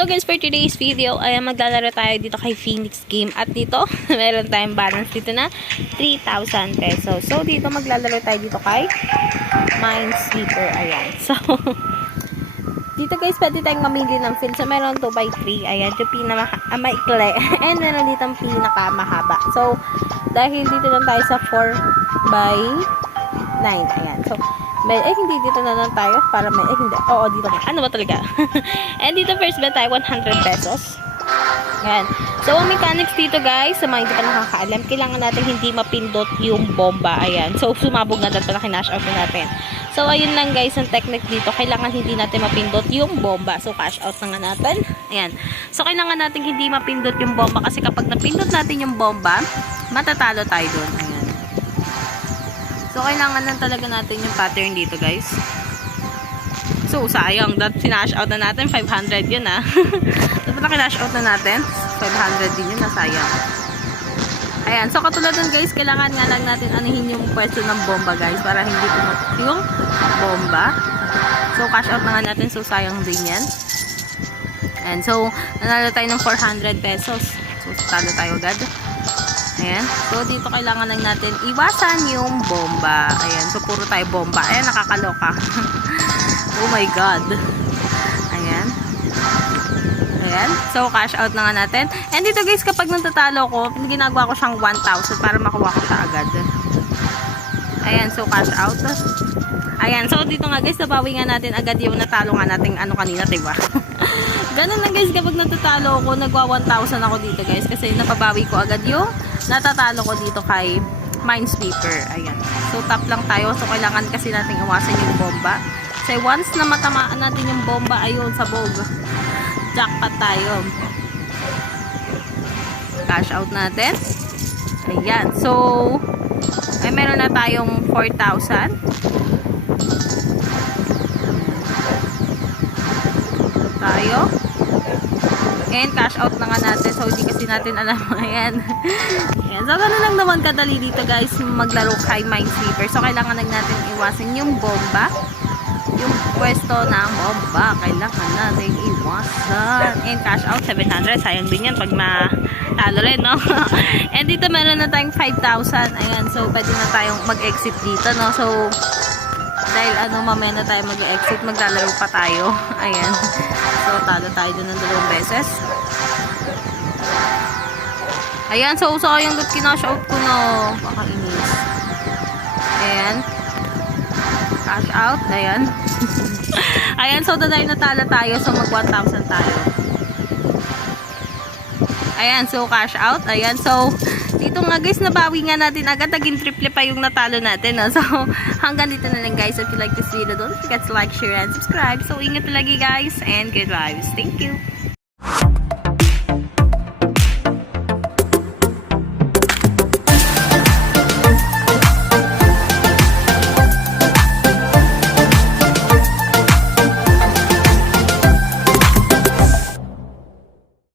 So guys, for today's video ay maglalaro tayo dito kay Phoenix Game. At dito, meron tayong balance dito na 3,000 pesos. So dito maglalaro tayo dito kay Minesweeper. Ayan. So, dito guys, pwede tayong mamili ng field. So, meron 2x3. Ayan, yung pinaka-maikli. And meron dito ang pinaka-mahaba. So, dahil dito lang tayo sa 4x9. Ayan. So, hindi dito na lang tayo para hindi. Oo, dito na. Ano ba talaga? And dito first bet tayo 100 pesos. Ayan. So, ang mechanics dito guys, sa mga hindi pa nakakaalam, kailangan natin hindi mapindot yung bomba. Ayan. So, sumabog na dito na kinash out na natin. So, ayun lang guys, ang technique dito. Kailangan hindi natin mapindot yung bomba. So, cash out na nga natin. Ayan. So, kailangan natin hindi mapindot yung bomba kasi kapag napindot natin yung bomba, matatalo tayo dun. Ayan. So, kailangan lang talaga natin yung pattern dito guys. So, sayang. Sinash out na natin. 500 yun ah. Dapat na kinash out na natin. 500 din yun na sayang. Ayan. So, katulad nun guys, kailangan nga lang natin anihin yung pwesto ng bomba guys para hindi pumatok yung bomba. So, cash out na nga natin. So, sayang din yan. And so, nanalo tayo ng 400 pesos. So, talo tayo agad. Ayan. So, dito kailangan lang natin iwasan yung bomba. Ayan. So, puro tayo bomba. Ayan, nakakaloka. Oh my God. Ayan. Ayan. So, cash out na nga natin. And dito guys, kapag natatalo ko, ginagawa ko siyang 1,000 para makuha ko siya agad. Ayan. So, cash out. Ayan. So, dito nga guys, nabawi nga natin agad yung natalo nga natin ano kanina, diba? Ganun lang guys, kapag natatalo ko, nagwa 1,000 ako dito guys. Kasi napabawi ko agad yung natatalo ko dito kay Minesweeper. Ayan. So, top lang tayo. So, kailangan kasi natin iwasan yung bomba. Kasi once na matamaan natin yung bomba, ayun, sabog. Jackpot tayo. Cash out natin. Ayan. So, ay meron na tayong 4,000. Tayo. And cash out na nga natin. So, hindi kasi natin alam. Ayan. Ayan. So, gano'n lang naman kadali dito guys maglaro kay Minesweeper. So, kailangan lang natin iwasan yung bomba. Yung pwesto ng bomba. Kailangan natin iwasan. And cash out 700. Sayang din yan pag matalo rin, no? And dito meron na tayong 5,000. Ayan. So, pwede na tayong mag-exit dito, no? So, dahil mamaya na tayo mag-exit, maglalaro pa tayo. Ayan. So, talo tayo dun ng 2 beses. Ayan. So, sayang that kinash out ko, no. Baka inis. Ayan. Cash out. Ayan. Ayan. So, dahil natalo tayo, so mag 1,000 tayo. Ayan. So, cash out. Ayan. So, dito nga guys, nabawi nga natin agad. Naging triple pa yung natalo natin. No? So, hanggang dito na lang guys. If you like this video, don't forget to like, share, and subscribe. So, ingat lagi guys. And good vibes. Thank you.